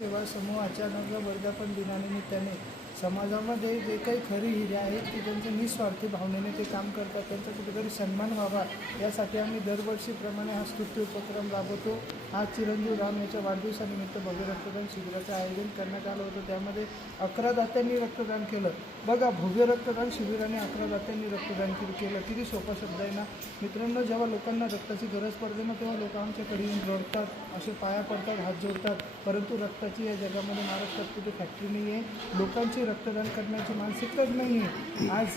सेवा समूह अचानक वर्धापन दिनानिमित्ताने समाजामध्ये जे काही खरी हिरे आहेत की त्यांच्या निस्वार्थी भावनेने ते काम करतात त्यांचा कुठेतरी सन्मान व्हावा यासाठी आम्ही दरवर्षीप्रमाणे हा स्तुत्य उपक्रम राबवतो. आज चिरंजीव राम याच्या वाढदिवसानिमित्त भव्य रक्तदान शिबिराचं आयोजन करण्यात आलं होतं. त्यामध्ये 11 दात्यांनी रक्तदान केलं. बघा, भव्य रक्तदान शिबिराने 11 दात्यांनी रक्तदान केलं. किती सोपा शब्द आहे ना मित्रांनो. जेव्हा लोकांना रक्ताची गरज पडते ना तेव्हा लोक आमच्याकडे येऊन रडतात, असे पाया पडतात, हात जोडतात. परंतु रक्ताची या जगामध्ये महाराष्ट्रात कुठे फॅक्टरी नाही आहे. लोकांची रक्तदान करण्याची मानसिकताच नाही आहे. आज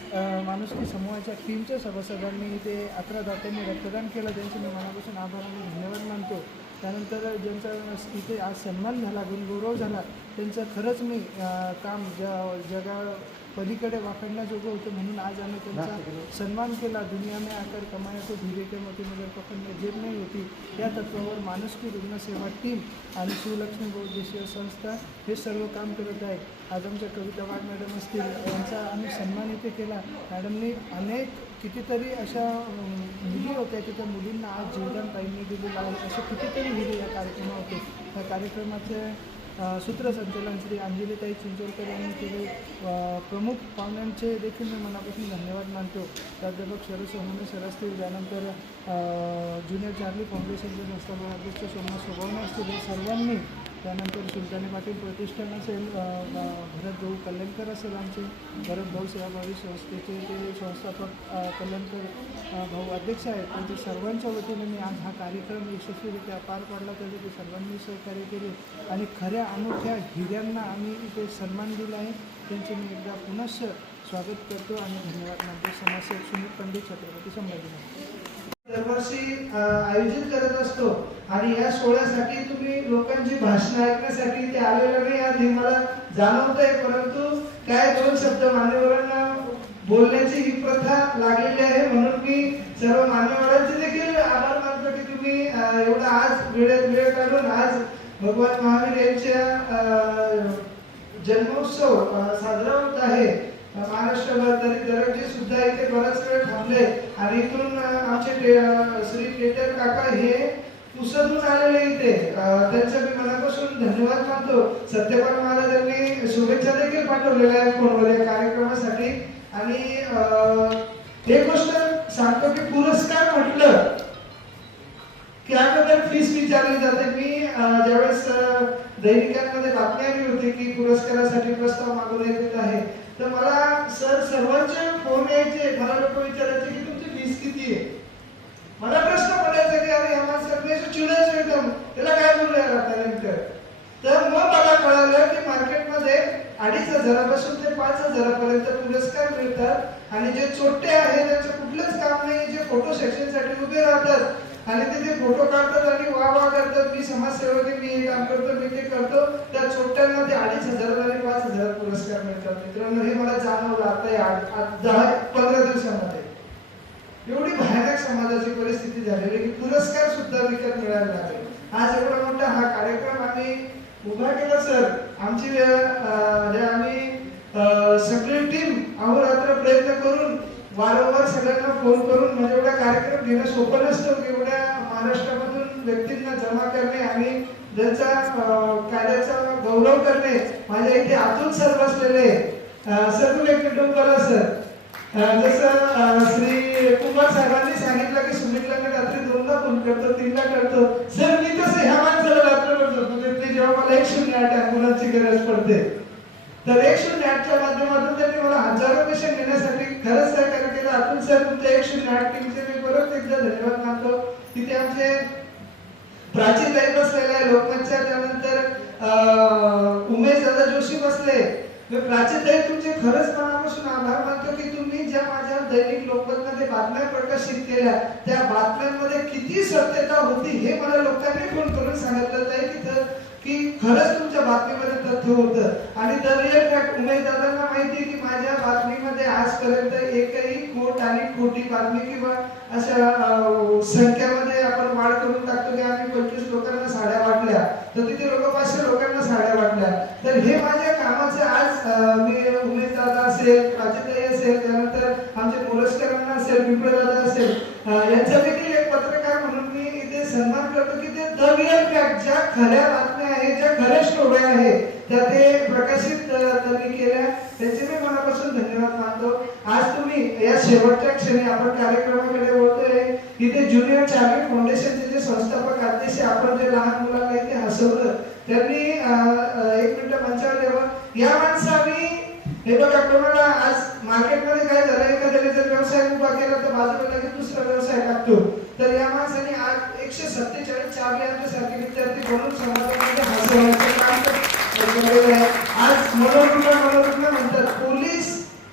माणुसकी समूहाच्या टीमच्या सभासदांनी इथे 11 दात्यांनी रक्तदान केलं. त्यांचे मी मनापासून आभार आणि धन्यवाद मानतो. त्यानंतर ज्यांचा इथे आज सन्मान झाला, गुणगौरव झाला, त्यांचं खरंच मी काम जगा पलीकडे वापरण्याजोगं होतं म्हणून आज आम्ही त्यांचा सन्मान केला. दुनिया में आकर कमाया तो धीरे के मोती मगर कफन में जेब नाही होती या तत्वावर माणुसकी रुग्णसेवा टीम आणि शिवलक्ष्मी बहुउद्देशीय संस्था हे सर्व काम करत आहे. आज आमच्या कविता वाघ मॅडम असतील यांचा आम्ही सन्मान इथे केला. मॅडमनी कितीतरी अशा मुली होत्या की त्या मुलींना आज जीवदान ताईंनी दिलेलं आहे. असे कितीतरी हिरे या कार्यक्रमात होते. त्या कार्यक्रमाचे सूत्रसंचालन श्री अंजलीताई चिंचोलकर यांनी केले. प्रमुख पाहुण्यांचे देखील मी मनापासून धन्यवाद मानतो. प्राध्यापक शरद सोमने सर असतील, त्यानंतर ज्युनियर चार्ली फाउंडेशनचे संस्थापक अध्यक्ष सोमनाथ सोबवणे असतील, या सर्वांनी, त्यानंतर सुलतानी पाटील प्रतिष्ठान असेल, भरत भाऊ कल्याणकर असेल, आमचे भरत भाऊ सेवाभावी संस्थेचे ते संस्थापक कल्याणकर भाऊ अध्यक्ष आहेत, त्यांच्या सर्वांच्या वतीने मी आज हा कार्यक्रम यशस्वीरित्या पार पाडला. त्यासाठी सर्वांनी सहकार्य केले आणि खऱ्या अनोख्या हिऱ्यांना आम्ही इथे सन्मान दिला आहे. त्यांचे मी एकदा पुनश्च स्वागत करतो आणि धन्यवाद मानतो. समाजसेवक सुनील पंडित, छत्रपती संभाजीनगर. दरवर्षी आयोजित करत असतो आणि या सोहळ्यासाठी तुम्ही लोकांची भाषणं ऐकण्यासाठी ते आलेलं नाही आज हे मला जाणवत आहे. परंतु काय 2 शब्द मान्यवरांना बोलण्याची ही प्रथा लागलेली आहे म्हणून मी सर्व मान्यवरांचे देखील आभार मानतो की तुम्ही एवढा आज वेळ काढून आज भगवान महावीर यांच्या जन्मोत्सव साजरा होत आहे महाराष्ट्रभर. तरी दरजी सुद्धा इथे बराच वेळ थांबले आणि इथून आमचे श्री केटर काका हे पुसदून आलेले इथे, त्यांचं मी मनापासून धन्यवाद मानतो. सत्यपाल महाराजांनी शुभेच्छा देखील पाठवलेल्या आहेत फोनवर या कार्यक्रमासाठी. आणि एक गोष्ट सांगतो की पुरस्कार म्हटलं की अगोदर फीस विचारली जाते. मी ज्यावेळेस दैनिकांमध्ये बातमी आली होती की पुरस्कारासाठी प्रस्ताव मागवण्यात येत आहे तर मला सर्वांचे फोन यायचे. मला लोक विचारायचे की तुमची फीस किती आहे. मला प्रश्न पडायचा की अरे आम्हाला सगळे चिडायचं एकदम, त्याला काय बोलूया आता नेमकं. तर मग मला कळालं की मार्केटमध्ये 2,500 पासून ते 5,000 पर्यंत पुरस्कार मिळतात आणि जे छोटे आहेत त्यांचं कुठलंच काम नाही, जे फोटो सेक्शनसाठी उभे राहतात आणि ते फोटो काढतात आणि वा करतात, मी समाजसेवक आहे, मी हे काम करतो, मी ते करतो, त्या छोट्यांना ते 2,500 आणि 5,000 पुरस्कार मिळतात. मित्रांनो, हे मला जाणवलं आता 10-15 दिवसामध्ये. एवढी भयानक समाजाची परिस्थिती झालेली की पुरस्कार सुद्धा विकत मिळायला लागले. आज एवढा मोठा हा कार्यक्रम आम्ही उभा केला सर. आमची आम्ही सगळी टीम अहोरात्र प्रयत्न करून वारंवार सगळ्यांना फोन करून म्हणजे एवढा कार्यक्रम घेणं सोपं नसतं. एवढ्या महाराष्ट्रामधून व्यक्तींना जमा करणे आणि त्यांचा कार्याचा गौरव करणे. माझ्या इथे अतुल सर बसलेले सर, तुम्ही एक मिनिट बोला सर. जसं श्री कुमार साहेबांनी सांगितलं की सुमितला मी रात्री 2ला फोन करतो, 3ला करतो. सर मी तसं ह्या माणसाला रात्रभर झोपतो देते जेव्हा मला 108 ॲम्ब्युलन्सची गरज पडते. तर 108च्या माध्यमातून त्यांनी मला हजारो पेशंट नेण्यासाठी खरंच सहकार्य केलं. अतुल सर, तुमच्या 108 टीमचे मी परत एकदा धन्यवाद मानतो. तिथे आमचे प्राचीताई बसलेले आहे लोकमतच्या, त्यानंतर उमेश दादा जोशी बसले. प्राचीताई, तुमचे खरंच मनापासून आभार मानतो की तुम्ही ज्या माझ्या दैनिक लोकमतमध्ये बातम्या प्रकाशित केल्या त्या बातम्यांमध्ये किती सत्यता होती हे मला लोकांनी फोन करून सांगितलं आहे की खरंच तुमच्या बातमीमध्ये तथ्य होतं. आणि द रिअल फॅक्ट, उमेश दादांना माहिती की माझ्या बातमीमध्ये आजपर्यंत एकही खोट आणि खोटी बातमी किंवा अशा संख्यामध्ये आपण वाढ करून टाकतो की आम्ही 25 लोकांना साड्या वाटल्या तर तिथे लोक 500 लोकांना साड्या वाटल्या. तर हे माझ्या कामाचं आज मी उमेश दादा असेल, प्राचीताई असेल, त्यानंतर आमचे मोरजकरांना असेल, पिंपळदादा असेल, यांचा देखील एक पत्रकार म्हणून मी इथे सन्मान करतो की ते द रिअल फॅक्ट, ज्या खऱ्या बातम्या आहेत, ज्या खऱ्या स्टोऱ्या आहे त्या ते प्रकाशित त्यांनी केल्या, त्याचे मी मनापासून धन्यवाद मानतो. आज तुम्ही या शेवटच्या क्षणी आपण कार्यक्रमाकडे वळतोय. इथे ज्युनियर चार्ली फाउंडेशनचे जे संस्थापक अध्यक्ष आपण जे लहान मुलांना इथे हसवलं, त्यांनी एक मिनिट मंचावर यावं. या माणसाने हे बघा, कोणाला आज मार्केटमध्ये काय झालं, एखाद्याने जर व्यवसाय उभा केला तर बाजूला लगेच दुसरा व्यवसाय लागतो. तर या माणसाने आज 147 चार्ली यांच्यासारखे विद्यार्थी बनवून समाजामध्ये हसवण्याचं काम केलेलं आहे. आज मनोरुग्ण म्हणतात. पोलीस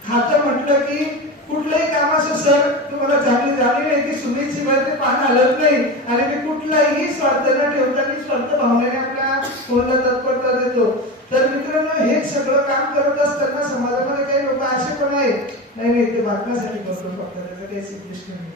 खातं म्हटलं की कुठलंही काम असं, सर तुम्हाला चांगली जाणीव आहे की सुमितची ते पान हलत नाही आणि मी कुठलाही स्वार्थ न ठेवता स्वार्थ भावनेने आपल्या कोणाला तत्परता देतो. तर मित्रांनो, हे सगळं काम करत असताना समाजामध्ये काही लोक असे पण आहेत, नाही ते बातम्यासाठी करतो फक्त, त्याचं काही सिद्धिष्ट नाही,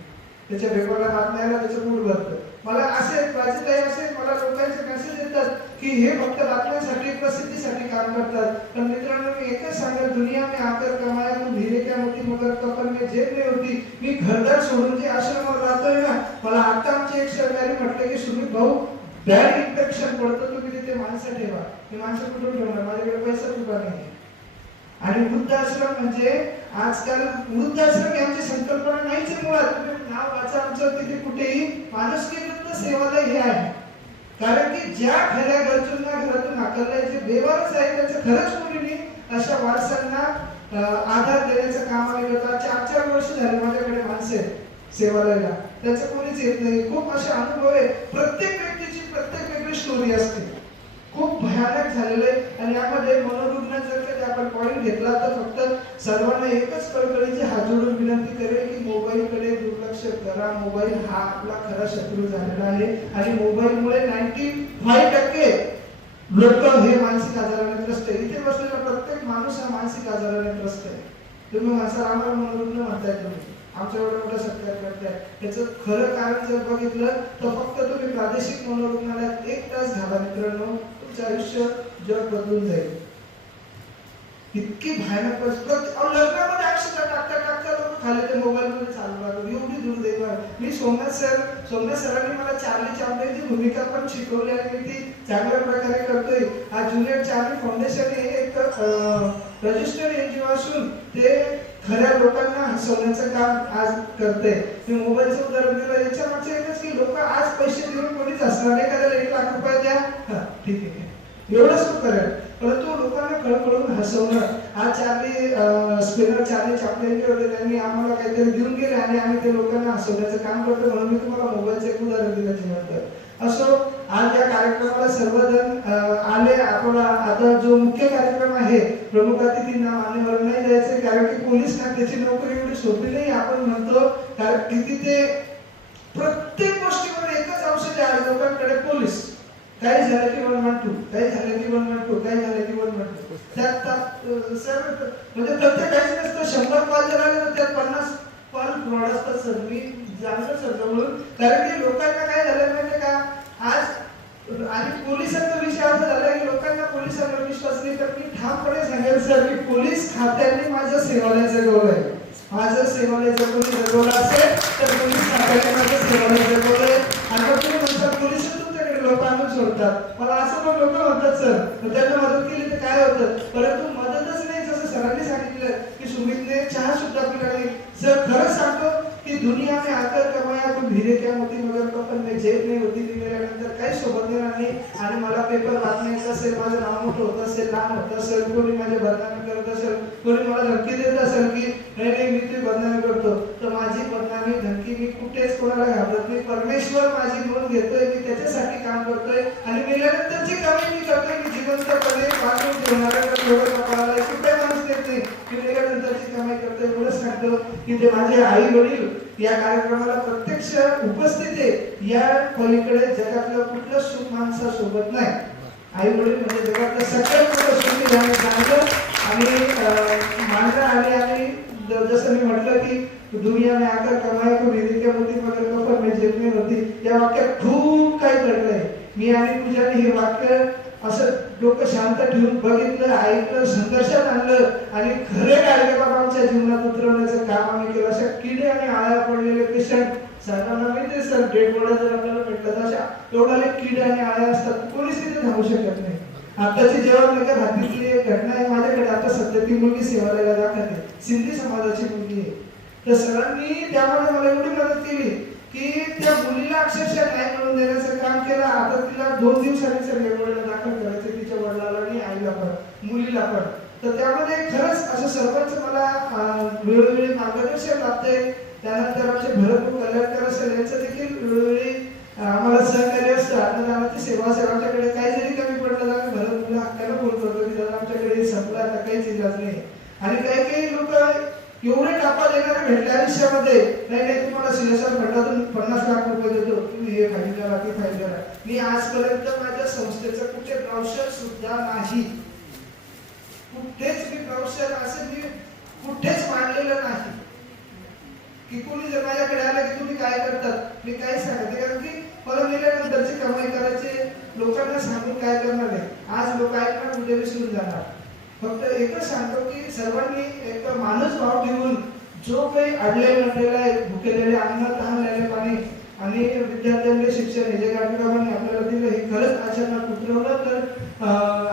त्याच्या पेपरला बातम्याला त्याचं मूड भरतं. मला असे वाचताही असे मला लोकांचे मेसेज येतात की हे फक्त बातम्यांसाठी प्रसिद्धीसाठी काम करतात. पण मित्रांनो, मी एकच सांगेल, दुनिया में आकर कमाया तो धीरे क्या होती मगर कफन में जेब नहीं होती. मी घरदार सोडून जे आश्रमावर राहतोय ना, मला आता आमचे एक सहकारी म्हटले की सुमित भाऊ, बॅड इन्फेक्शन पडतं, तुम्ही तिथे माणसं ठेवा. मी माणसं कुठून ठेवणार, माझ्याकडे पैसा सुद्धा नाही. आणि वृद्धाश्रम म्हणजे आजकाल वृद्धाश्रम यांची संकल्पना नाहीच मुळात. तुम्ही नाव वाचा आमचं, तिथे कुठेही माणुसकीवृत्त सेवालय हे आहे. कारण की ज्या खऱ्या गरजूंना घरातून हाकललंय, जे बेवारस आहे, त्याचं खरंच कोणी अशा वारसांना आधार देण्याचं काम आम्ही करतो. 4-4 वर्ष झाले माझ्याकडे माणसं आहेत सेवालयाला, त्याचं कोणीच येत नाही. खूप असे अनुभव आहे. प्रत्येक व्यक्तीची प्रत्येक वेगळी स्टोरी असते. खूप भयानक झालेलं आहे. आणि यामध्ये मनोरुग्ण जर कधी आपण पॉईंट घेतला तर फक्त सर्वांना एकच कळकळीची हात जोडून विनंती करेल की मोबाईलकडे दुर्लक्ष करा. मोबाईल हा आपला खरा शत्रू झालेला आहे आणि मोबाईलमुळे 95% लोक हे मानसिक आजाराने त्रस्त आहे. इथे बसलेला प्रत्येक माणूस हा मानसिक आजाराने त्रस्त आहे. तुम्ही माणसाला आम्हाला मनोरुग्ण म्हणताय, तुम्ही आमच्या एवढा मोठा सत्कार करताय. त्याचं खरं कारण जर बघितलं तर फक्त तुम्ही प्रादेशिक मनोरुग्णालयात 1 तास घाला मित्रांनो, तुमचं आयुष्य जग बदलून जाईल. इतकी भयानक परिस्थिती. लग्नामध्ये अक्षता टाकता टाकता लोक खाली ते मोबाईल मध्ये चालू लागतो. एवढी दुर्दैव आहे. मी सोमनाथ सरांनी मला चार्ली चॅप्लिनची भूमिका पण शिकवली आणि मी ती चांगल्या प्रकारे करतोय. आज ज्युनियर चार्ली फाउंडेशन हे एक रजिस्टर्ड एनजीओ असून ते खऱ्या लोकांना हसवण्याचं काम आज करते. मी मोबाईलचं उदाहरण दिलं, याच्या मागचं एकच की लोक आज पैसे देऊन कोणीच असणार नाही. एखाद्याला 1 लाख रुपये द्या, ठीक आहे, एवढंच तो करेल. परंतु लोकांना कळकळून हसवणं, आज चार्ली चॅप्लिन होते, त्यांनी आम्हाला काहीतरी देऊन गेले आणि आम्ही ते लोकांना हसवण्याचं काम करतो. म्हणून मी तुम्हाला मोबाईलचं एक उदाहरण दिलं जिवंत. असो, आज या कार्यक्रमाला सर्वजण आले. आपला आता जो मुख्य कार्यक्रम आहे, प्रमुख अतिथींना मान्यवर नाही द्यायचे, कारण की पोलीस खात्याची नोकरी एवढी सोपी नाही आपण म्हणतो. कारण की तिथे प्रत्येक गोष्टीमध्ये एकच औषध आहे लोकांकडे, पोलीस. काही झालं की 112, काही झालं की 112, काही झालं की 112. त्यात सर म्हणजे प्रत्येक काहीच नसतं. 100 कॉल जर आले तर त्यात 50 कॉल फ्रॉड असतात सर. मी जाणतो सर जवळून. कारण की लोकांना काय झालं माहिती का, आज आणि पोलिसांचा विषय असा झाला की लोकांना पोलिसांवर विश्वास नाही. तर मी ठामपणे सांगेल सर की पोलीस खात्याने माझं सेवालय जगवलंय. माझं सेवालय जर कोणी जगवलं असेल तर पोलीस खात्याने माझं सेवालय जगवलंय. आणि तुम्ही म्हणतात पोलीस लोक आणून सोडतात. मला असं पण लोक म्हणतात सर त्यांना मदत केली तर काय होतं, परंतु मदतच नाही. जसं सरांनी सांगितलं की सुमितने चहा सुद्धा पिला नाही. सर खरंच सांगतो की दुनिया में आकर कमाया तो धीरे क्या होती मगर कफन में जेब नहीं होती. ती मेल्यानंतर काही सोबत येणार नाही. आणि मला पेपर वाचण्याचं असेल, माझं नाव मोठं होत असेल, लहान होत असेल, कोणी माझे बदनामी करत असेल, कोणी मला धमकी देत असेल की नाही मी तुझी बदनामी करतो, तर माझी बदनामी धमकी मी कुठेच कोणाला घाबरत नाही. परमेश्वर माझी नोंद घेतोय, मी त्याच्यासाठी काम करतोय आणि मेल्यानंतरची कामे मी करतोय. मी जिवंतपणे वाचून ठेवणाऱ्या कपाळाला कुठे माणूस देत नाही. मी मेल्यानंतरची कामे करतोय. एवढंच सांगतो की ते माझे आई वडील या कार्यक्रमाला प्रत्यक्ष उपस्थित आहे. या पलीकडे जगातलं कुठलं सुख माणसासोबत नाही. आई वडील म्हणजे जगातलं सगळ्यात मोठं सुख याने सांगलं आणि मांडलं. आणि जसं मी म्हटलं की दुनिया में आकर कमाया को विधि के मोती मगर कफन में जेब नहीं होती, या वाक्यात खूप काही घडलंय. मी आणि पूजाने हे वाक्य असं डोकं शांत ठेवून बघितलं, ऐकलं, संघर्षात आणलं आणि खरे कार्यक्रम आमच्या जीवनात उतरवण्याचं काम आम्ही केलं. अशा किडे आणि आळ्या पडलेले पेशंट सर्वांना माहिती सर, डेड बॉडी जर आपल्याला भेटलं तर अशा एवढाले किडे आणि आळ्या असतात, कोणीच तिथे थांबू शकत नाही. आताची जेव्हा हातीतली एक घटना आहे माझ्याकडे, आता सध्या ती मुलगी सेवाला दाखवते, सिंधी समाजाची मुलगी आहे. तर सरांनी त्यामध्ये मला एवढी मदत केली की त्या मुलीला अक्षरशः न्याय मिळवून देण्याचं काम केलं. आता तिला 2 दिवसांनी सर वेगवेगळ्या दाखल करायचे, तिच्या वडिलाला आणि आईला पण, मुलीला पण. तर त्यामध्ये खरंच असं सर्वांचं मला वेळोवेळी मार्गदर्शन लाभते. त्यानंतर आमचे भरत कल्याणकर सर यांचं देखील वेळोवेळी आम्हाला सहकार्य असतं. अन्नदानाची सेवा सर आमच्याकडे काही जरी कमी पडलं तर भरत मुलं हक्काला फोन करतो की दादा आमच्याकडे संपला, आता काहीच इलाज नाही. आणि काही काही लोक एवढे टापा देणारे भेटले आयुष्यामध्ये, नाही नाही तुम्हाला CSR फंडातून 50 लाख रुपये देतो, तुम्ही हे फायदा करा, ते फायदा करा. मी आजपर्यंत माझ्या संस्थेचं कुठे ब्राउशर सुद्धा नाही, कुठेच मी ब्राउशर असं मी कुठेच मांडलेलं नाही की कोणी जर माझ्याकडे आलं की तुम्ही काय करतात, मी काय सांगते, कारण की मला मेल्यानंतरची कमाई करायची, लोकांना सांगून काय करणार आहे. आज लोक ऐकणार, उद्या विसरून जाणार. फक्त एकच सांगतो की सर्वांनी एक माणूस भाव ठेवून जो काही अडले नडलेला आहे, भुकेलेले अन्न, तहानलेले पाणी आणि विद्यार्थ्यांचे शिक्षण हे जे गाडीकामांनी आपल्याला दिलं, हे खरंच आचरणात उतरवलं तर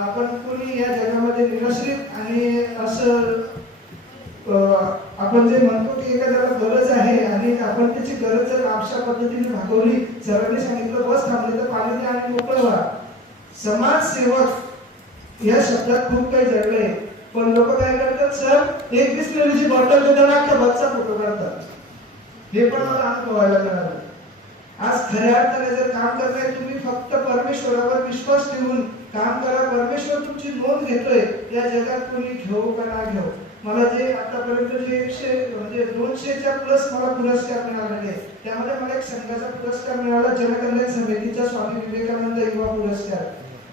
आपण कोणी या जगामध्ये निराश्रित आणि असं आपण जे म्हणतो की एखाद्याला गरज आहे आणि आपण त्याची गरज जर अशा पद्धतीने भागवली, सरांनी सांगितलं बस थांबले तर पाणी द्या आणि मोकळं व्हा. समाजसेवक या शब्दात खूप काही जडलंय, पण लोक काय करतात, सर एक बिस्लरीची बॉटल देताना अख्ख्या बसचा फोटो काढतात. हे पण मला अनुभवायला मिळालं. आज खऱ्या अर्थाने जर काम करताय तुम्ही, फक्त परमेश्वरावर विश्वास ठेवून काम करा. परमेश्वर तुमची नोंद घेतोय, या जगात कोणी घेऊ का ना घेऊ. मला जे आतापर्यंत जे 200च्या प्लस मला पुरस्कार मिळालेले, त्यामध्ये मला एक संघाचा पुरस्कार मिळाला, जनकल्याण समितीचा स्वामी विवेकानंद युवा पुरस्कार.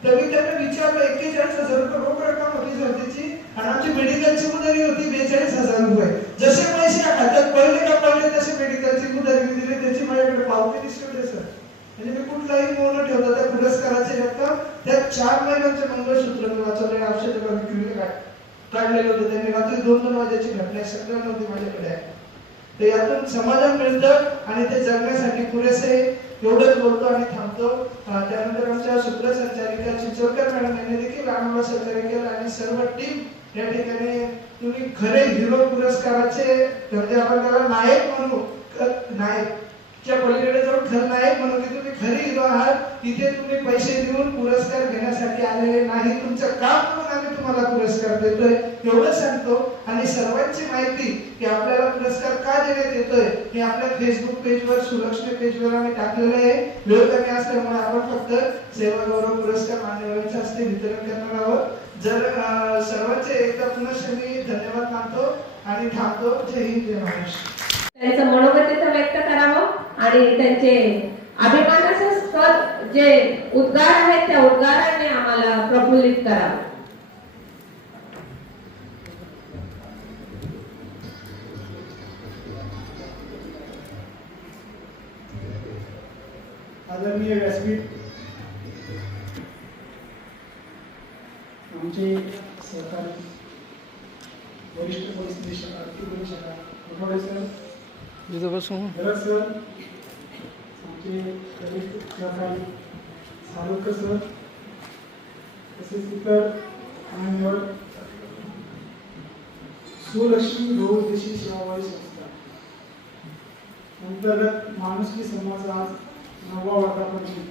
तर मी त्यांना विचारलं, 41,000 रुपये रोख रक्कम होती संस्थेची आणि आमची मेडिकलची उधारी होती 42,000 रुपये. जसे पैसे खात्यात पडले तसे मेडिकलची उधारी दिली, त्याची माझ्याकडे पावती दिसली सर. म्हणजे मी कुठलाही मोह न ठेवता त्या पुरस्काराची रक्कम, त्या 4 महिन्यांचे मंगळसूत्र मी वाचवले, औषध काढलेलं होतं त्यांनी, रात्री 2-2 वाजेची घटना आहे, सगळं नव्हती माझ्याकडे. तर यातून समाधान मिळतं आणि ते जगण्यासाठी पुरेसे. एवढंच बोलतो आणि थांबतो. त्यानंतर आमच्या सूत्रसंचालिका चिंचोलकर मॅडम यांनी देखील आम्हाला सहकार्य केलं आणि सर्व टीम या ठिकाणी. तुम्ही खरे हिरो पुरस्काराचे, म्हणजे आपण त्याला नायक म्हणू, नायकच्या पलीकडे जाऊन खलनायक म्हणू की तुम्ही खरे हिरो आहात. तिथे तुम्ही पैसे देऊन पुरस्कार घेण्यासाठी आलेले नाही, तुमचं काम म्हणून आम्ही तुम्हाला पुरस्कार देतोय, एवढं सांगतो. आणि सर्वांची माहिती की आपल्याला पुरस्कार का देण्यात येतोय हे आपल्या फेसबुक पेजवर, सुलक्ष्मी पेजवर आम्ही टाकलेलं आहे. वेळ कमी असल्यामुळे आपण फक्त सेवा गौरव पुरस्कार मान्यवरांच्या हस्ते वितरण करणार आहोत. जर सर्वांचे एकदा पुनश्च मी धन्यवाद मानतो आणि थांबतो. जय हिंद, जय महाराष्ट्र. त्यांचं मनोगत इथं व्यक्त करावं आणि त्यांचे अभिमानास्पद जे उद्गार आहेत त्या उद्गाराने आम्हाला प्रफुल्लित करावं. आदरणीय व्यासपीठ, आमचे सहकारी वरिष्ठ पोलीस निरीक्षक आरती सर, भरत सर, आमचे वरिष्ठ सहकारी सालुकर सर, तसेच इतर मान्यवर, सुलक्ष्मी बहुउद्देशीय सेवाभावी संस्था अंतर्गत माणुसकी समाज आज 9वा वर्धापन दिन.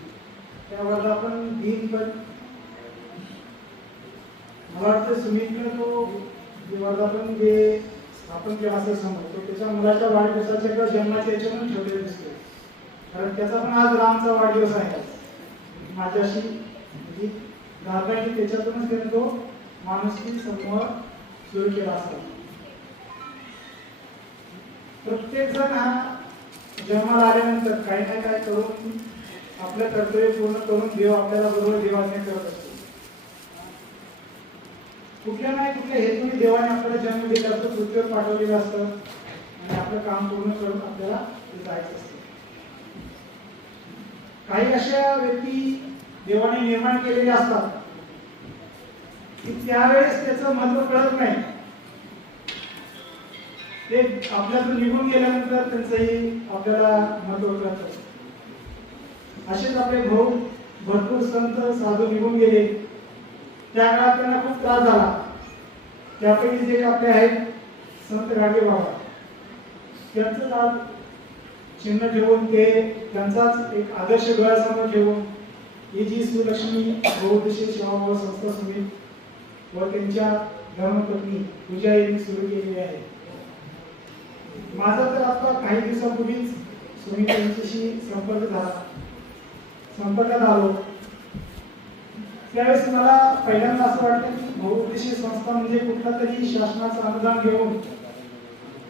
त्या वर्धापन दिन पण मला वाटतं सुमितनं तो वर्धापन जे स्थापन केला असं समजतो, त्याच्या मुलाच्या वाढदिवसाचे किंवा जन्माचे याच्यातून ठेवलेले दिसते. कारण त्याचा पण आज रामचा वाढदिवस आहे माझ्याशी, म्हणजे दादांनी त्याच्यातूनच त्याने तो माणुसकी समूह सुरू केला असता. प्रत्येक जण हा जन्माला आल्यानंतर काही ना काय करून आपलं कर्तव्य पूर्ण करून देव आपल्याला बरोबर देवाने करत असतो. कुठल्या नाही कुठल्या हेतूने देवाने आपल्याला जन्म दिला असतो, पृथ्वीवर पाठवलेलं असतं आणि आपलं काम पूर्ण करून आपल्याला जायचं असतं. काही अशा व्यक्ती देवाने निर्माण केलेले असतात की त्यावेळेस त्याचं महत्व कळत नाही. ते आपल्यातून निघून गेल्यानंतर त्यांचंही आपल्याला महत्व कळतं. असेच आपले भाऊ भरपूर संत साधू निघून गेले, त्या काळात त्यांना खूप त्रास झाला. त्यापैकी जे आपले आहेत संत गाडगे बाबा, त्यांचं आज चिन्ह ठेवून ते त्यांचाच एक आदर्श डोळ्यासमोर ठेवून ही जी सुलक्ष्मी बहुउद्देशीय सेवाभावी संस्था सुमित व त्यांच्या धर्मपत्नी पूजा यांनी सुरू केलेली आहे. माझा तर आता काही दिवसापूर्वीच सुमित यांच्याशी संपर्कात आलो. त्यावेळेस मला पहिल्यांदा असं वाटतं की बहुउद्देशीय संस्था म्हणजे कुठला तरी शासनाचं अनुदान घेऊन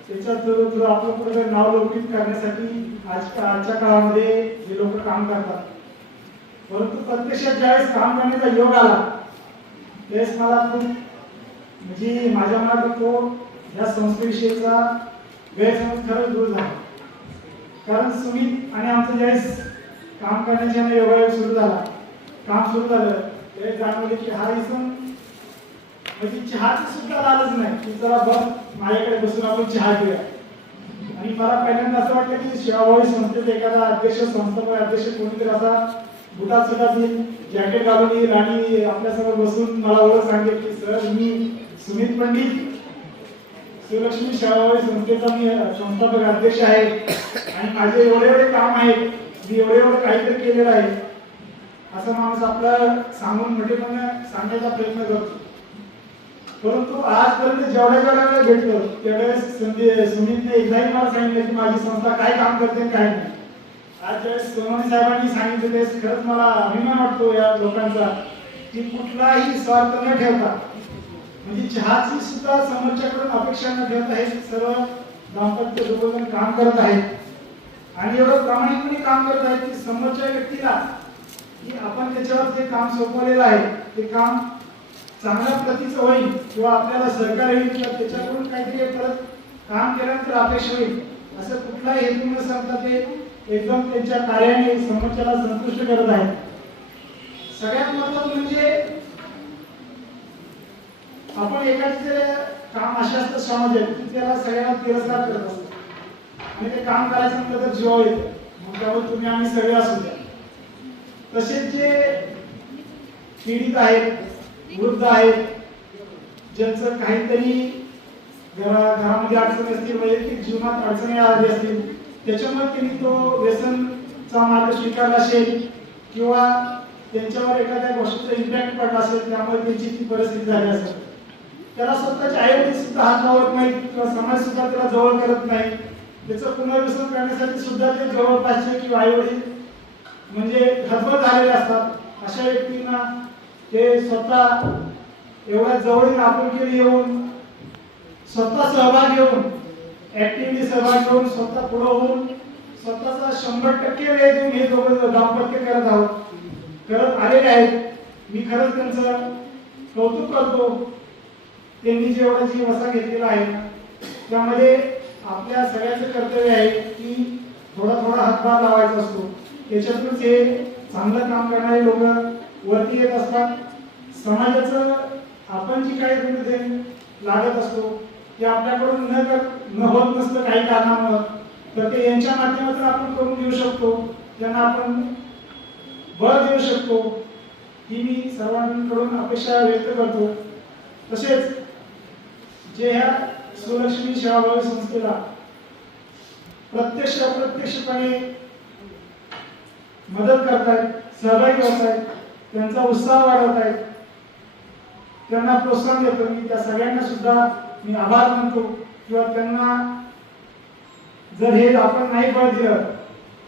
त्याच्यात जर आपलं पुढे नाव लौकिक करण्यासाठी आजच्या काळामध्ये जे लोक काम करतात, परंतु प्रत्यक्षात ज्यावेळेस काम करण्याचा योग आला त्यावेळेस मला खूप म्हणजे माझ्या मनात तो या संस्थेविषयीचा गैरसमज खरंच दूर झाला. कारण सुमित आणि आमचं ज्यावेळेस काम करण्याच्या योगायोग सुरू झाला, काम सुरू झालं त्यावेळेस जाणवले की हा इसम म्हणजे चहाची सुद्धा लालच नाही की जरा बस माझ्याकडे बसून आपण चहा घेऊया. आणि मला पहिल्यांदा असं वाटलं की सेवाभावी संस्थेचा एखादा अध्यक्ष, संस्थापक अध्यक्ष कोणीतरी असा बुटात सुद्धा जॅकेट घालून येईल आणि आपल्यासमोर बसून मला ओळख सांगेल की सर मी सुमित पंडित, सुलक्ष्मी सेवाभावी संस्थेचा मी संस्थापक अध्यक्ष आहे आणि माझे एवढे काम आहेत, मी एवढे काहीतरी केलेलं आहे, असं माणूस आपलं सांगून मोठेपणे सांगण्याचा प्रयत्न करतो. परंतु आजपर्यंत जेवढ्या वेळेला भेटलो त्यावेळेस सुमितने एकदाही मला सांगितलं की माझी संस्था काय काम करते काय नाही. आज ज्यावेळेस सोनवणे साहेबांनी सांगितलं त्यावेळेस खरंच मला अभिमान वाटतो या लोकांचा की कुठलाही स्वार्थ न ठेवता म्हणजे चहाची सुद्धा समोरच्याकडून अपेक्षा न ठेवता हे सर्व दाम्पत्य दोघं काम करत आहेत आणि एवढं प्रामाणिकपणे काम करत आहेत की समोरच्या व्यक्तीला की आपण त्याच्यावर जे काम सोपवलेलं आहे ते काम चांगल्या प्रतीचं होईल किंवा आपल्याला सहकार्य होईल किंवा त्याच्याकडून काहीतरी परत काम केल्यानंतर अपेक्षा होईल असं कुठलाही हेतू न सांगता ते एकदम त्यांच्या कार्याने समोरच्याला संतुष्ट करत आहेत. सगळ्यात महत्त्वाचं म्हणजे आपण एखादे काम असे असतं समाजात की त्याला सगळ्यांना तिरस्कार करत असतो आणि ते काम करायचं म्हटलं तर जीव येतं, मग त्यावर तुम्ही आम्ही सगळे असू द्या. तसेच जे पीडित आहेत, वृद्ध आहेत, ज्यांचं काहीतरी घरामध्ये अडचणी असतील, वैयक्तिक जीवनात अडचणी आली असतील, त्याच्यामुळे त्यांनी तो व्यसनचा मार्ग स्वीकारला असेल किंवा त्यांच्यावर एखाद्या गोष्टीचा इम्पॅक्ट पडला असेल, त्यामुळे त्यांची ती परिस्थिती झाली असेल, त्याला स्वतःचे आईवडील सुद्धा हात लावत नाहीत किंवा समाज सुद्धा त्याला जवळ करत नाही. त्याचं पुनर्वसन करण्यासाठी सुद्धा ते जवळपासचे किंवा आईवडील म्हणजे हतबल झालेले असतात. अशा व्यक्तींना ते स्वतः एवढ्या जवळील आपुलकीने येऊन स्वतः सहभाग घेऊन ऍक्टिव्हिटी सहभाग घेऊन स्वतः पुढे होऊन स्वतःचा 100% वेळ देऊन हे दोघं दाम्पत्य करत आलेले आहेत. मी खरंच त्यांचं कौतुक करतो. त्यांनी जेवढा जी वसा घेतलेला आहे त्यामध्ये आपल्या सगळ्यांचं कर्तव्य आहे की थोडा हातभार लावायचा असतो. त्याच्यातूनच हे चांगलं काम करणारे लोक वरती येत असतात. समाजाचं आपण जी काही ऋण लागत असतो ते आपल्याकडून न होत नसतं काही कारणामुळे, तर ते यांच्या माध्यमातून आपण करून देऊ शकतो, त्यांना आपण बळ देऊ शकतो ही मी सर्वांकडून अपेक्षा व्यक्त करतो. तसेच जे ह्या सुलक्ष्मी सेवाभावी संस्थेला प्रत्यक्ष अप्रत्यक्षपणे मदत करतायत, सहभागी होत आहेत, त्यांचा उत्साह वाढवत आहेत, त्यांना प्रोत्साहन देतो. मी त्या सगळ्यांना सुद्धा मी आभार मानतो किंवा त्यांना जर हे आपण नाही बळ दिलं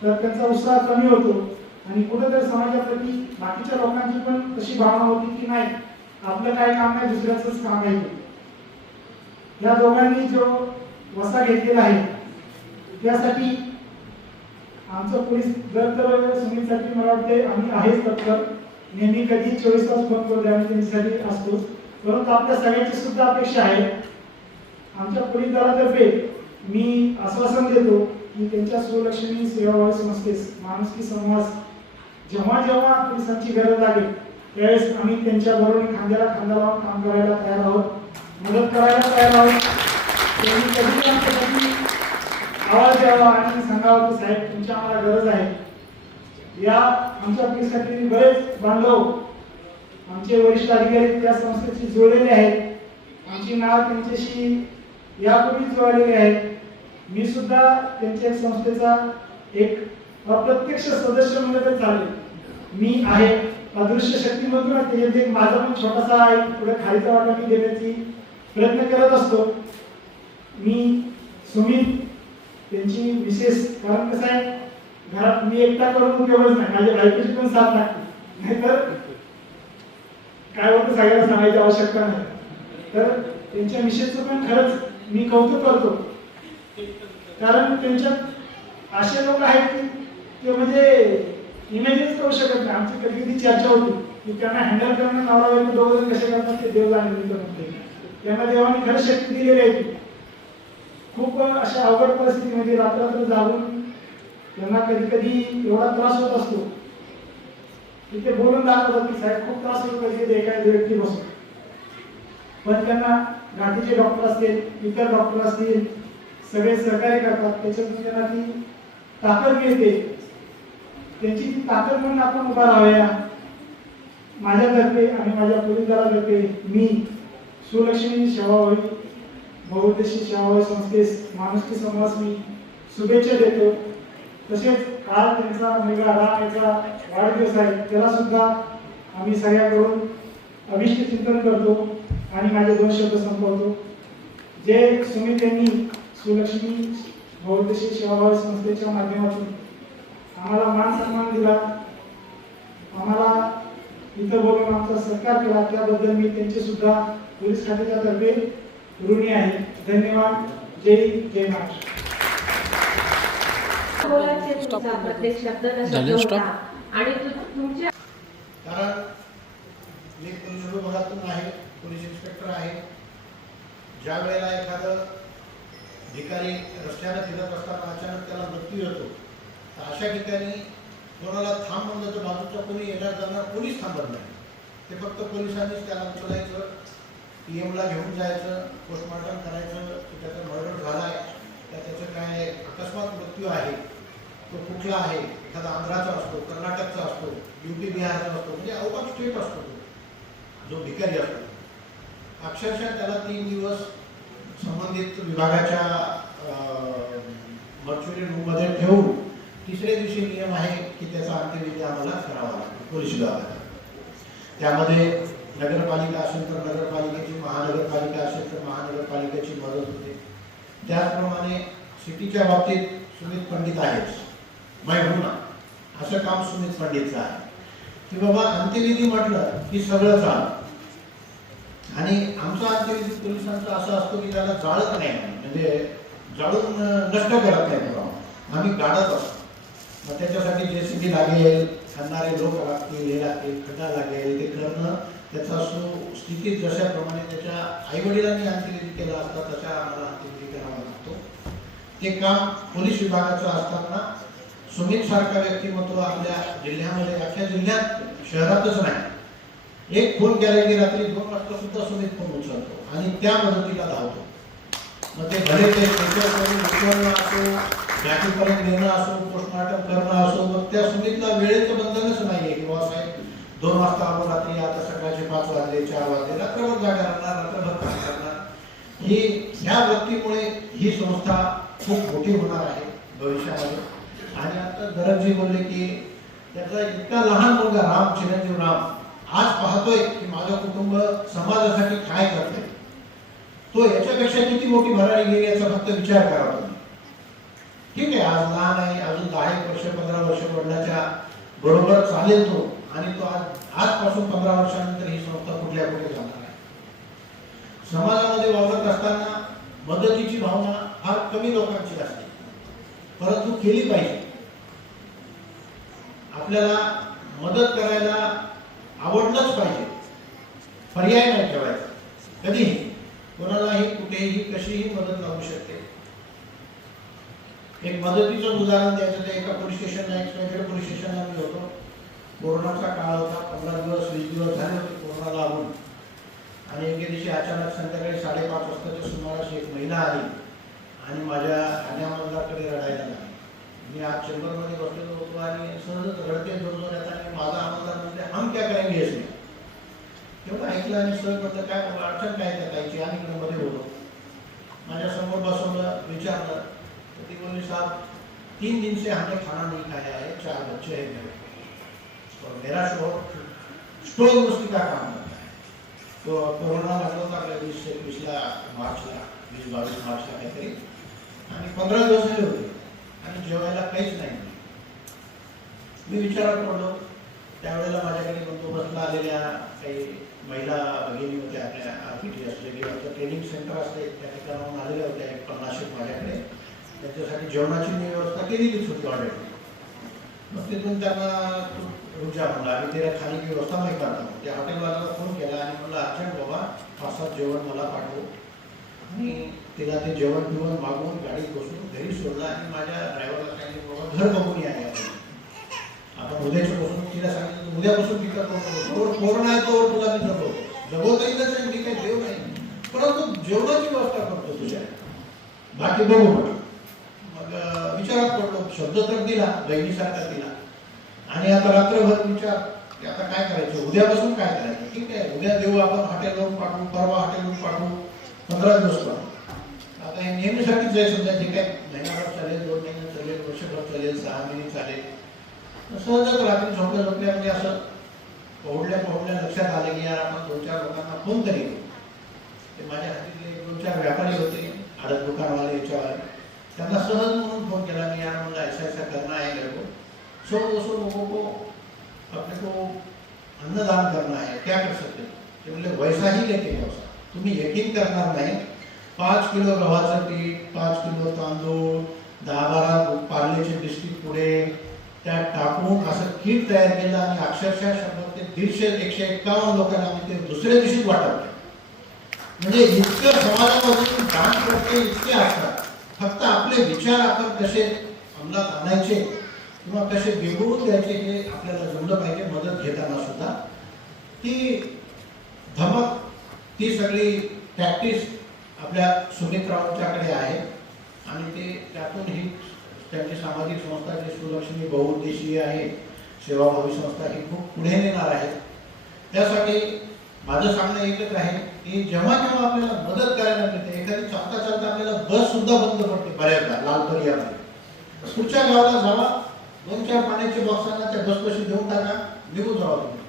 तर त्यांचा उत्साह कमी होतो आणि कुठेतरी समाजाप्रती बाकीच्या लोकांची पण तशी भावना होती की नाही आपलं काय काम नाही दुसऱ्याचंच काम आहे. या दोघांनी जो वसा घेतलेला आहे त्यासाठी आमचं पोलीस दर सुनीसाठी मला वाटते आम्ही आहेच तत्पर, नेहमी कधी 24 तास फोन करू द्या त्यांच्यासाठी असतोच. परंतु आपल्या सगळ्यांची सुद्धा अपेक्षा आहे. आमच्या पोलीस दलातर्फे मी आश्वासन देतो की त्यांच्या सुलक्ष्मी सेवाभावी संस्थेस माणुसकी समाज जेव्हा जेव्हा पोलिसांची गरज लागेल त्यावेळेस आम्ही त्यांच्या बरोबर खांद्याला खांदा लावून काम करायला तयार आहोत, मदत करायला तयार आहोत. त्यांनी कधी आमच्यासाठी आवाज द्यावा आणि सांगावं की साहेब तुमची आम्हाला गरज आहे. या आमच्या पोलिसांसाठी बरेच बांधव आमचे वरिष्ठ अधिकारी त्या संस्थेशी जोडलेले आहेत। आमची नाव त्यांच्याशी यापूर्वी जोडलेली आहेत। मी सुद्धा त्यांच्या संस्थेचा एक अप्रत्यक्ष सदस्य म्हणलं तर चालेल। मी आहे अदृश्य शक्तीमधून त्याच्यात एक माझा पण छोटासा एक पुढे खालीचा वाटा मी देण्याची प्रयत्न करत असतो। मी सुमित त्यांची विशेष कारण कसं आहे, घरात मी एकटा करून उपयोगच नाही, माझ्या बायकोची पण साथ लागते, नाहीतर काय होतं सगळ्याला सांगायची आवश्यकता नाही। तर त्यांच्या विषयीचं पण खरंच मी कौतुक करतो, कारण त्यांच्यात असे लोक आहेत की ते म्हणजे इमॅजिनच करू शकत नाही। आमची कधी कधी चर्चा होती की त्यांना हँडल करणं नवरा बायको दोघं कसे करतात ते देव जाणे म्हणते। त्यांना देवाने खरंच शक्ती दिलेली आहे की खूप अशा अवघड परिस्थितीमध्ये रात्र जागून त्यांना कधी कधी एवढा त्रास होत असतो की ते बोलून दाखवतात की साहेब खूप त्रास होतो कधी एका व्यक्ती बसून, पण त्यांना गाठीचे डॉक्टर असतील, इतर डॉक्टर असतील, सगळे सहकार्य करतात। त्याच्यातून त्यांना ती ताकद मिळते। त्यांची ती ताकद म्हणून आपण उभा राहूया। माझ्यातर्फे आणि माझ्या पोलीस दलातर्फे मी सुलक्ष्मी सेवाभावी बहुउद्देशीय सेवाभावी संस्थेस माणुसकी समाज मी शुभेच्छा देतो। तसेच काल त्यांचा मुलगा राम याचा वाढदिवस आहे, त्याला सुद्धा आम्ही सगळ्याकडून अभिष्ट चिंतन करतो आणि माझे 2 शब्द संपवतो। जे सुमित यांनी सुलक्ष्मी बहुउद्देशीय सेवाभावी संस्थेच्या माध्यमातून आम्हाला मान सन्मान दिला, आम्हाला इथं बोलून आमचा सत्कार केला, त्याबद्दल मी त्यांचे सुद्धा पोलीस खात्याच्या तर्फे ऋणी आहे। धन्यवाद। जय हिंद, जय महाराष्ट्र। प्रत्येक शब्द न शब्द होता आणि तुमच्या कारण मी पोलीस विभागातून आहे, पोलीस इन्स्पेक्टर आहे। ज्या वेळेला एखादं भिकारी रस्त्याने फिरत असताना अचानक त्याला मृत्यू येतो, तर अशा ठिकाणी कोणाला थांब म्हणलं तर बाजूचा कोणी येणार जाणार कोणीच थांबत नाही। ते फक्त पोलिसांनीच त्याला उचलायचं, PM ला घेऊन जायचं, पोस्टमॉर्टम करायचं की त्याचा मर्डर झाला आहे तर त्याचं काय अकस्मात मृत्यू आहे, तो कुठला आहे, एखादा आंध्राचा असतो, कर्नाटकचा असतो, UP बिहारचा असतो, म्हणजे आउट ऑफ स्टेट असतो जो भिकारी असतो। अक्षरशः त्याला 3 दिवस संबंधित विभागाच्या मर्च्युरी रूममध्ये ठेवून 3ऱ्या दिवशी नियम आहे की त्याचा अंत्यविधी आम्हाला करावा लागतो पोलीस विभागाला। त्यामध्ये नगरपालिका असेल तर नगरपालिकेची, महानगरपालिका असेल तर महानगरपालिकेची मदत होते। त्याचप्रमाणे सिटीच्या बाबतीत सुमित पंडित आहेच, मैं हूं ना असं काम सुमित पंडितचं आहे की बाबा अंत्यविधी म्हटलं की सगळं चाल। आणि आमचा अंत्यविधी पोलिसांचा असा असतो की त्याला जाळत नाही, म्हणजे जाळून नष्ट करत नाही, आम्ही गाडत असतो। मग त्याच्यासाठी JCB लागेल, खणणारे लोक लागतील, हे लागतील, खड्डा लागेल, ते करणं त्याचा स्थितीत जशाप्रमाणे त्याच्या आईवडिलांनी अंत्यविधी केला असता तशा आम्हाला अंत्यविधी करावा लागतो। ते काम पोलीस विभागाचं असताना सुमित सारखा व्यक्तिमत्व आपल्या जिल्ह्यामध्ये, अख्ख्या जिल्ह्यात, शहरातच नाही, एक फोन केला की रात्री 2 वाजता सुद्धा सुमित फोन उचलतो आणि त्या मदतीला धावतो। मग ते भले ते उचलणं असो, गाठीपर्यंत नेणं असो, पोस्टमॉर्टम करणं असो, मग त्या सुमितला वेळेचं बंधनच नाहीये की बाबा साहेब 2 वाजता आलो रात्री, आता सकाळचे 5 वाजले, 4 वाजले, रात्रभर जागा राहणार, रात्रभर काम करणार। ही ह्या व्यक्तीमुळे ही संस्था खूप मोठी होणार आहे भविष्यामध्ये। आणि आता गरजजी बोलले की त्याचा इतका लहान मुलगा राम, चिरंजीव राम आज पाहतोय की माझं कुटुंब समाजासाठी काय करते, तो याच्यापेक्षा किती मोठी भरारी घेईल याचा फक्त विचार करावा तुम्ही। ठीक आहे, आज लहान आहे, अजून 10 वर्ष 15 वर्ष वडिलांच्या बरोबर चालेल तो, आणि तो आजपासून 15 वर्षानंतर ही संस्था कुठल्या कुठे जाणार आहे। समाजामध्ये वावरत असताना मदतीची भावना फार कमी लोकांची असते, परंतु केली पाहिजे। आपल्याला मदत करायला आवडलंच पाहिजे, पर्याय नाही ठेवायचा। कधीही कोणालाही कुठेही कशीही मदत लागू शकते। एक मदतीचं उदाहरण द्यायचं तर एका पोलीस स्टेशनला, एक्सपेक्टेड पोलीस स्टेशनला मी होतो, कोरोनाचा काळ होता, 15 दिवस 20 दिवस झाले होते कोरोना लागून, आणि एके दिवशी अचानक संध्याकाळी 5:30 वाजताच्या सुमारास एक महिला आली आणि माझ्या ठाण्यामधल्याकडे रडायला लागली। मी आज चेंबरमध्ये बसलेलो होतो आणि सहजच रडते जोरजोरात, आणि माझा आमदार म्हणजे हम क्या करेंगे इसमें, तेवढं ऐकलं आणि सहज म्हटलं काय अडचण काय त्या ताईची आणि इकडे मध्ये बोललो. माझ्या समोर बसवलं, विचारलं तर ती बोलली साहब 3 दिन से हमने खाना नहीं खाया है, 4 बच्चे हैं मेरे और मेरा शोहर स्टोर मुस्ती का काम करता है. तो कोरोना लागला होता आपल्या 20-21 मार्चला 20-22 मार्चला काहीतरी आणि 15 दिवस झाले होते आणि जेवायला काहीच नाही. मी विचारात पडलो. त्यावेळेला माझ्याकडे बंदोबस्तला आलेल्या काही महिला भगिनी होत्या, आपल्या RPT असले किंवा ट्रेनिंग सेंटर असले त्या ठिकाणाहून आलेल्या होत्या 50 माझ्याकडे. त्याच्यासाठी जेवणाची मी व्यवस्था केलेलीच होती ऑलरेडी. मग तिथून त्यांना रुक जा म्हणला, आम्ही तेरा खाने की व्यवस्था नाही करतो. त्या हॉटेलवाल्याला फोन केला आणि म्हणलं अर्जंट बाबा 5-7 जेवण मला पाठवू. आणि तिला ते जेवण बिवण मागवून गाडीत बसून घरी सोडला आणि माझ्या ड्रायव्हरला सांगितलं बाबा घर बघून या. आपण उद्याच्या बसून तिला सांगितलं उद्यापासून तिथं कोरोना आहे तो तुला मी जगवता येईलच नाही, मी काही देव नाही, परंतु जेवणाची व्यवस्था करतो तुझ्या, बाकी बघू. मग विचारात पडलो. शब्द तर दिला बहिणीसारखा दिला आणि आता रात्रभर विचार की आता काय करायचं, उद्यापासून काय करायचं. ठीक आहे उद्या देऊ आपण, हॉटेलवरून पाठवू, परवा हॉटेलवरून पाठवू, 15 दिवस पाठवू. आता हे नेहमीसाठीच आहे. समजा जे काय महिनाभर चालेल, 2 महिने चालेल, वर्षभर चालेल, 6 महिने चालेल. सहजच रात्री झोपल्या झोपल्या म्हणजे असं पवडल्या लक्षात आलं की यार आपण 2-4 लोकांना फोन तरी करू. ते माझ्या हातीतले 2-4 व्यापारी होते, आडत दुकानवाले, याच्यावाले. त्यांना सहज म्हणून फोन केला मी, यार म्हणलं ऐसा करना है मेरे को, 100-200 लोगों को अपने को अन्नदान करना है, क्या कर सकते. ते म्हणले वैसा ही लेके जाओ. तुम्ही यकीन करणार नाही, 5 किलो गव्हाचं पीठ, 5 किलो तांदूळ, 10-12 पार्लेचे बिस्किट पुडे त्यात टाकून असं किट तयार केलं आणि अक्षरशः 100 ते 150-151 लोकांना आम्ही ते दुसऱ्या दिवशीच वाटवले. म्हणजे इतकं समाजामधून दान करते इतके असतात. फक्त आपले विचार आपण कसे अंमलात आणायचे किंवा कसे बिघडून द्यायचे हे आपल्याला जमलं पाहिजे. मदत घेताना सुद्धा ती धमक, ती सगळी प्रॅक्टिस आपल्या सुमित्रांच्याकडे आहे आणि ते त्यातून ही त्यांची सामाजिक संस्था जी सुलक्ष्मी बहुउद्देशीय आहे, सेवाभावी संस्था ही खूप पुढे नेणार आहे. त्यासाठी माझं सांगणं एकच आहे की जेव्हा जेव्हा आपल्याला मदत करायला मिळते, एखादी चालता आपल्याला बस सुद्धा बंद पडते बऱ्याचदा लालपरियामध्ये, पुढच्या गावाला जावा, 2-4 पाण्याचे बॉक्सांना त्या बसपाशी देऊन टाका, निघून जावा तुम्ही.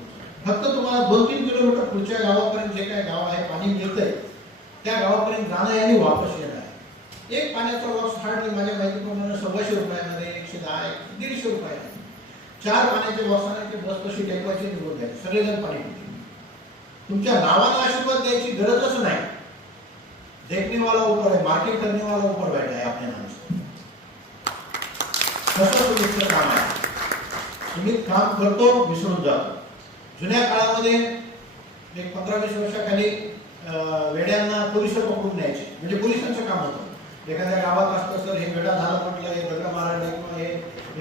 फक्त तुम्हाला 2-3 किलोमीटर पुढच्या गावापर्यंत जे काय गाव आहे पाणी मिळतंय त्या गावापर्यंत जाणं आणि वापस येणं आहे. एक पाण्याचा बॉक्स हार्डली माझ्या माहितीप्रमाणे 100 रुपयामध्ये, 110, 150 रुपये. 4 पाण्याच्या बॉक्साने ते बस कशी टेकवायची निघून द्यायची, सगळेजण पाणी पितील. तुमच्या नावाला आशीर्वाद द्यायची गरजच नाही. देखने वाला ऊपर आहे, मार्केट करने वाला ऊपर बैठा है आपल्या नावाचं. कसं सुमितचं काम आहे. सुमित काम करतो, विसरून जातो. जुन्या काळामध्ये एक 15-20 वर्षाखाली वेड्यांना पोलिस पकडून न्यायचे, म्हणजे पोलिसांचं काम होतं. एखाद्या गावात असतं सर हे वेडा झाला म्हटलं, हे दगड मारायला किंवा हे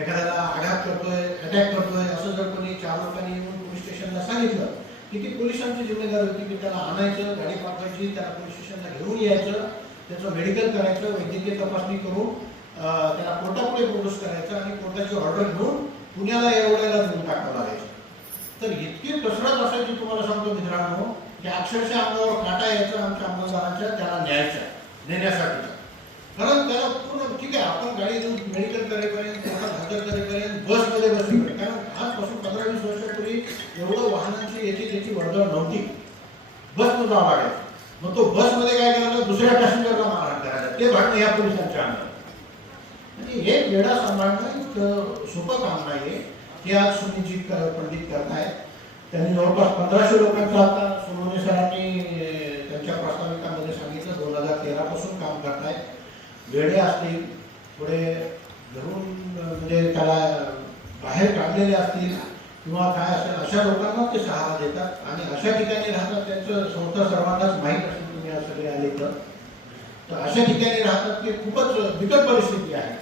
एखाद्याला आघात करतोय, अटॅक करतोय, असं जर कोणी 4 लोकांनी येऊन पोलीस स्टेशनला सांगितलं की ती पोलिसांची जिम्मेदारी होती की त्याला आणायचं, गाडी पाठवायची, त्याला पोलीस स्टेशनला घेऊन यायचं, त्याचं मेडिकल करायचं, वैद्यकीय तपासणी करून त्याला कोर्टापुढे प्रोड्यूस करायचं आणि कोर्टाची ऑर्डर घेऊन पुण्याला एवढ्याला देऊन टाकावं लागायचं. तर इतकी कसरत असायची तुम्हाला सांगतो मित्रांनो की अक्षरशः अंगावर काटा यायचा आमच्या अंमलदारांच्या त्याला नेण्यासाठी. कारण त्याला पूर्ण ठीक आहे आपण गाडी देऊन मेडिकल करेपर्यंत, हजर करेपर्यंत, बसमध्ये बसवीपर्यंत, कारण आजपासून 15-20 वर्षापूर्वी एवढं वाहनांची याची त्याची वर्दळ नव्हती. बसमध्ये जावं लागायचं. मग तो बसमध्ये काय करायचं, दुसऱ्या पॅसेंजरला मारहाण करायचं, ते भांडणं या पोलिसांच्या अंगात. म्हणजे हे वेळा सांभाळणं इतकं सोपं काम नाही. हे आज सुनीलजी पंडित करतायत. त्यांनी जवळपास 1500 लोकांचं आता सोनवणे सरांनी त्यांच्या प्रास्ताविकामध्ये सांगितलं 2013 पासून काम करतायत. वेडे असतील, पुढे धरून म्हणजे त्याला बाहेर काढलेले असतील किंवा काय असेल अशा लोकांना ते सहारा देतात आणि अशा ठिकाणी राहतात. त्यांचं संस्था सर्वांनाच माहीत असेल, तुम्ही आज सगळे आले तर अशा ठिकाणी राहतात की खूपच बिकट परिस्थिती आहे.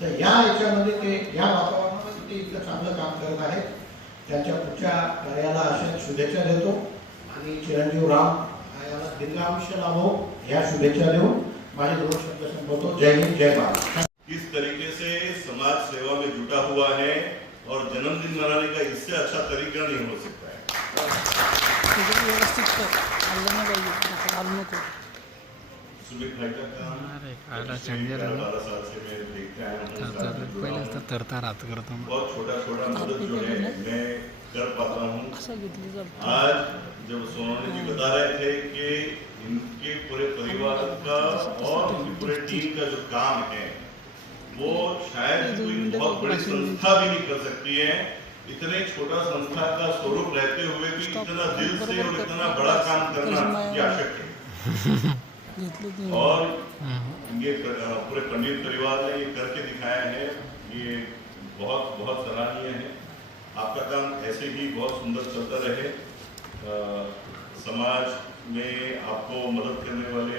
तर या याच्यामध्ये ते या वातावरणामध्ये ते इतकं चांगलं काम करत आहेत. त्यांच्या पुढच्या कार्याला अशा शुभेच्छा देतो आणि चिरंजीव राम याला दीर्घ आयुष्य लाभो या शुभेच्छा देऊन माझे 2 शब्द संपवतो. जय हिंद, जय भारत. किस तरीके से समाज सेवा में जुटा हुआ है और जन्मदिन मनाने का इससे अच्छा तरीका नहीं हो सकता है. सुमित भाई का काम अरे काला पिछले चंदेल 11-12 साल से मैं देखते आया हूँ, उनके साथ में जुड़ा पहिलेच हूँ। तर तरतारात करतो मग. बहुत छोटा छोटा मदद जो है मैं कर पाता हूँ। आज जब सोनोने जी बता रहे थे कि इनके पूरे परिवार का और इनकी पूरे टीम का जो काम है वो शायद कोई बहुत बड़ी संस्था भी नहीं कर सकती है। इतने छोटा संस्था का स्वरूप रहते हुए भी इतना दिल से और इतना बड़ा काम करना ये आवश्यक है। और ये पूरे पंडित परिवार ने ये करके दिखाया है, ये बहुत बहुत सराहनीय है। आपका काम ऐसे ही बहुत सुंदर चलता रहे। समाज में आपको मदद करने वाले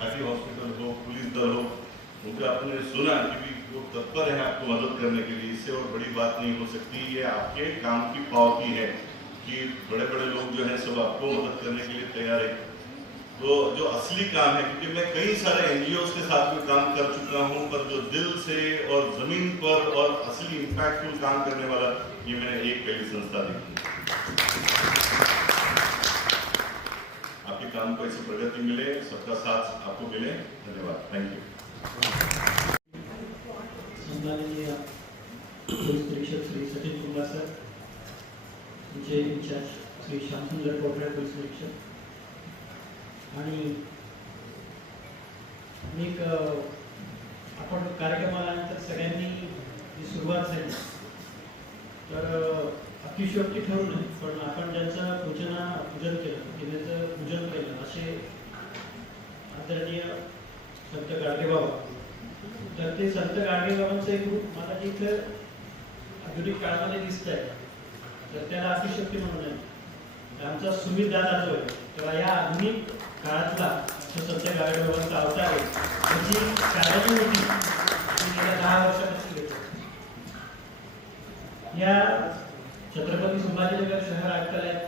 हाथी हॉस्पिटल हो, पुलिस दल हो, उनका आपने सुना कि भी वो तत्पर है आपको मदद करने के लिए। इससे और बड़ी बात नहीं हो सकती। ये आपके काम की पावती है कि बड़े बड़े लोग जो हैं सब आपको मदद करने के लिए तैयार है। तो जो असली काम है, क्योंकि मैं कई सारे एनजीओ के साथ में काम कर चुका हूं, पर जो दिल से और जमीन पर और असली इम्पैक्टफुल काम करने वाला ये मैंने एक पहली संस्था देखी। आपके काम को ऐसी प्रगति मिले, सबका साथ आपको मिले। धन्यवाद, थैंक यू। सम्माननीय पोलीस निरीक्षक श्री सचिन कुमार सर, तुमचे इंचार्ज श्री श्यामसुंदर कोटरे पोलीस निरीक्षक, आणि एक आपण कार्यक्रमाला नंतर सगळ्यांनी जी सुरुवात झाली तर अतिशयोक्ती ठरू नये, पण आपण ज्यांचं पूजन केलं, प्रतिमेचं पूजन केलं असे आदरणीय संत गाडगेबाबा, तर ते संत गाडगेबाबांचं एक रूप मला इथं आधुनिक काळामध्ये दिसत आहे, तर त्याला अतिशयोक्ती म्हणू नये. आमचा सुमित दादा जो आहे तेव्हा या आधुनिक काळातला जो संत गाडगेबाबांचा अवतार आहे त्याची कारणे होती ती गेल्या 10 वर्षापासून घेतो. या छत्रपती संभाजीनगर शहर आयुक्तालयात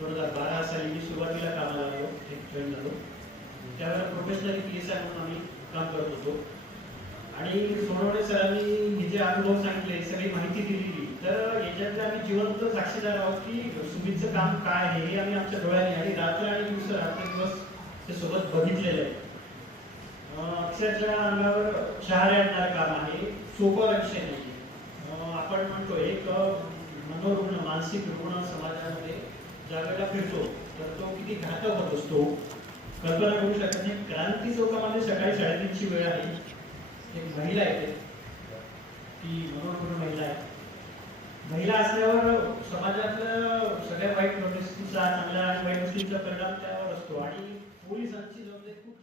2012 साली मी सुरुवातीला कामाला आलो, जॉईन झालो. त्यावेळेला प्रोफेशनली PSI म्हणून आम्ही काम करत होतो. आणि सोनवणे सरांनी हे जे अनुभव सांगितले, सगळी माहिती दिलेली, तर याच्यातले आम्ही जिवंत साक्षीदार आहोत की सुमितचं काम काय आहे हे आम्ही आमच्या डोळ्याने आणि रात्र आणि दिवस रात्रदिवस ते सोबत बघितलेलं आहे. अक्षरशः अंगावर शहारे आणणारं काम आहे, सोपा विषय नाही. आपण म्हणतो एक मनोरुग्ण, मानसिक रुग्ण समाजामध्ये ज्या वेळेला फिरतो तर तो किती घातक होत असतो कल्पना करू शकत नाही. क्रांती चौकामध्ये सकाळी 3:30ची वेळ आहे, एक महिला येते, ती मनोरुग्ण महिला आहे. महिला असल्यावर समाजातल्या सगळ्या वाईट गोष्टींचा, चांगल्या आणि वाईट गोष्टींचा परिणाम त्यावर असतो आणि पोलिसांची जबाबदारी खूप